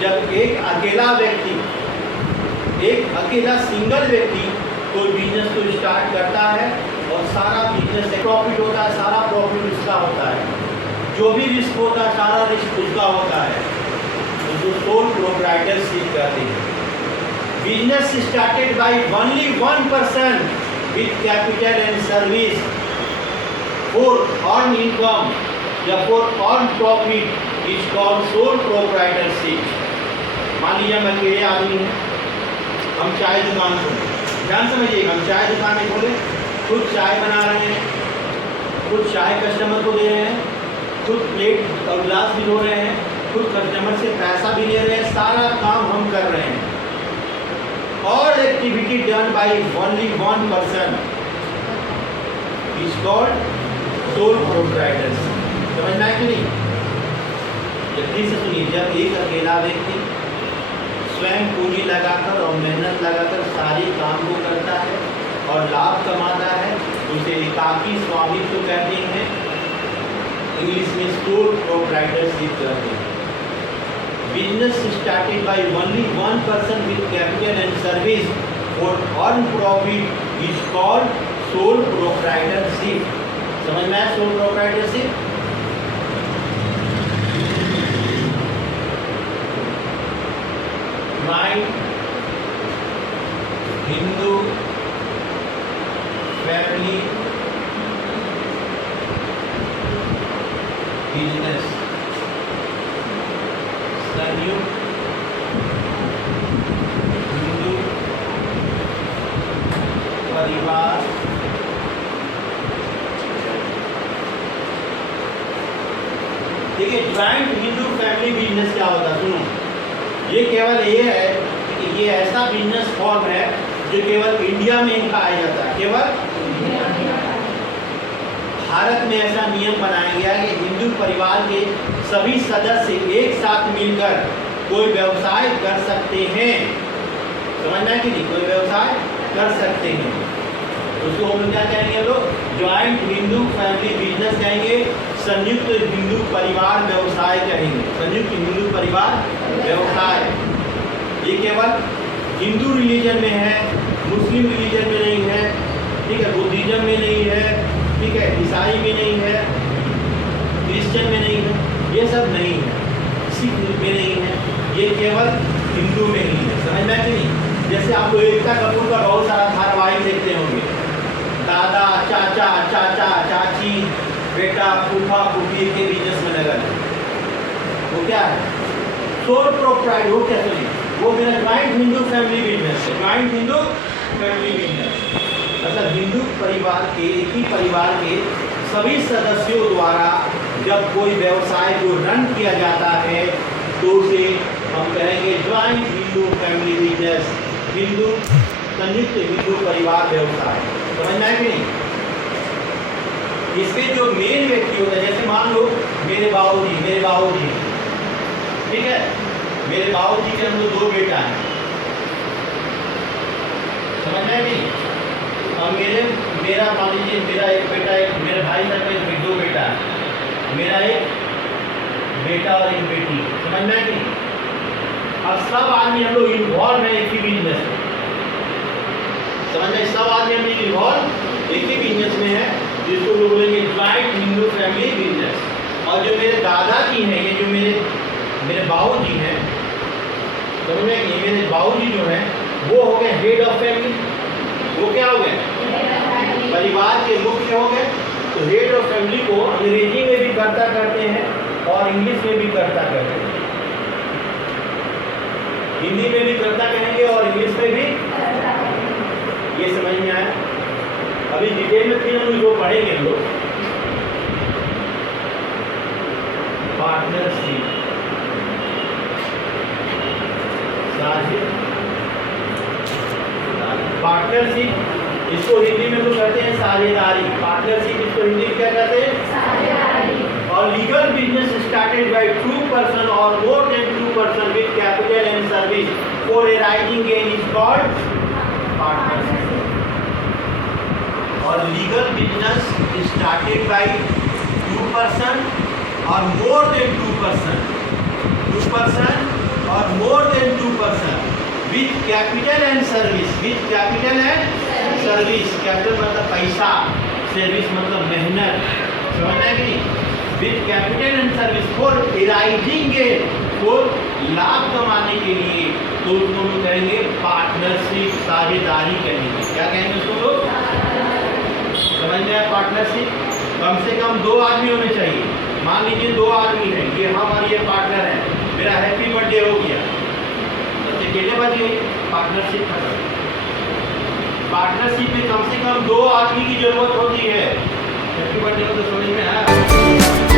जब एक अकेला सिंगल व्यक्ति कोई बिजनेस को स्टार्ट करता है और सारा बिजनेस से प्रॉफिट होता है, सारा प्रॉफिट उसका होता है, जो भी रिस्क होता है सारा रिस्क उसका होता है, उसको सोल प्रोप्राइटरशिप कहते हैं। Business started by only one person with capital and service for earn income या for earn profit is called sole proprietorship. मान लीजिए हम अकेले आदमी हैं, हम चाय दुकान खोले, ध्यान समझिएगा, हम चाय दुकान खोले, खुद चाय बना रहे हैं, खुद चाय कस्टमर को दे रहे हैं, खुद प्लेट और गिलास भी धो रहे हैं, खुद कस्टमर से पैसा भी ले रहे हैं, सारा काम हम कर रहे हैं। All activity done by only one person is called sole proprietorship. समझना है कि नहीं? जल्दी से सुनिए, जब एक अकेला व्यक्ति स्वयं पूंजी लगाकर और मेहनत लगाकर सारे काम को करता है और लाभ कमाता है, उसे एकाकी स्वामित्व कहते हैं, इंग्लिश में सोल प्रोप्राइटरशिप कहते हैं। Business started by only one person with capital and service for earn profit is called sole proprietorship. समझ में आया sole proprietorship? Hindu family business संयुक्त हिंदू परिवार देखिए, ज्वाइंट हिंदू फैमिली बिजनेस क्या होता है? सुनो, ये केवल ये है कि ये ऐसा बिजनेस फॉर्म है जो केवल इंडिया में ही पाया जाता है। केवल भारत में ऐसा नियम बनाया गया है कि हिंदू परिवार के सभी सदस्य एक साथ मिलकर कोई व्यवसाय कर सकते हैं। समझना है कि नहीं? कोई व्यवसाय कर सकते हैं, उसको हम क्या कहेंगे? लोग ज्वाइंट हिंदू फैमिली बिजनेस कहेंगे, संयुक्त हिंदू परिवार व्यवसाय कहेंगे। संयुक्त हिंदू परिवार व्यवसाय ये केवल हिंदू रिलीजन में है, मुस्लिम रिलीजन में नहीं है, ठीक है, बुद्धिज्म में नहीं है, ठीक है, ईसाई में नहीं है, क्रिश्चियन में नहीं है, ये सब नहीं है, सिख में नहीं है, ये केवल हिंदू में ही है। समझना कि नहीं? जैसे आप लोग एकता कपूर का बहुत सारा धारावाहिक देखते होंगे, दादा चाचा चाचा चाची बेटा फूफा फूफी के बिजनेस में लगा है, वो क्या है? सोल प्रोप्राइट। वो क्या सुनिए, वो मेरा ज्वाइंट हिंदू फैमिली बिजनेस है। ज्वाइंट हिंदू फैमिली बिजनेस मतलब हिंदू परिवार के, एक ही परिवार के सभी सदस्यों द्वारा जब कोई व्यवसाय को रन किया जाता है तो उसे हम कहेंगे joint Hindu family business, Hindu संयुक्त हिंदू परिवार व्यवसाय। समझना है कि नहीं? इसके जो मेन व्यक्ति होता है, जैसे मान लो मेरे बाबूजी, ठीक है, मेरे बाबूजी के हम लोग 2 बेटा हैं। समझना है नहीं? अब मेरा मान लीजिए मेरा एक बेटा, एक मेरे भाई का 2 बेटा है, मेरा एक बेटा और एक बेटी। समझना है कि नहीं? अब सब आदमी हम लोग इन्वॉल्व है एक ही बिजनेस में। समझना, सब आदमी हम लोग इन्वॉल्व एक ही बिजनेस में है, जिसको लोग बोलेंगे ज्वाइंट हिंदू फैमिली बिजनेस। और जो मेरे दादाजी हैं, ये जो मेरे बाबूजी हैं, समझना कि मेरे बाबूजी जो हैं वो हो गए हेड ऑफ फैमिली। वो क्या हो गए? परिवार के मुख्य हो गए। तो हेड ऑफ फैमिली को अंग्रेजी में भी कर्ता करते हैं और इंग्लिश में भी कर्ता कहते हैं। हिंदी में भी कर्ता कहेंगे और इंग्लिश में भी। ये समझ में आया? अभी डिटेल में फिर हम लोग पढ़ेंगे हम लोग। पार्टनरशिप, पार्टनरशिप इसको हिंदी में लोग कहते हैं साझेदारी। पार्टनरशिप इसको हिंदी में क्या कहते हैं? साझेदारी। और legal business started by 2 person और more than 2 person with capital and service for a raising gain is called partnership. और legal business started by 2 person और मोर देन 2 पर्सन, 2 पर्सन और more than 2% with capital and service, with capital and service, capital मतलब पैसा, service मतलब मेहनत, समझ में कि with capital and service for raising gain, for लाभ कमाने के लिए, तो उसको हम कहेंगे पार्टनरशिप, साझेदारी कहेंगे। क्या कहेंगे उसको लोग? समझ में आया? पार्टनरशिप कम से कम 2 आदमी होने चाहिए। मान लीजिए 2 आदमी हैं, ये हम और ये पार्टनर हैं, मेरा हैप्पी बर्थडे हो गया, तो अकेले बजे पार्टनरशिप खत्म। पार्टनरशिप में कम से कम 2 आदमी की जरूरत होती है। हैप्पी बर्थडे को तो समझ में आया?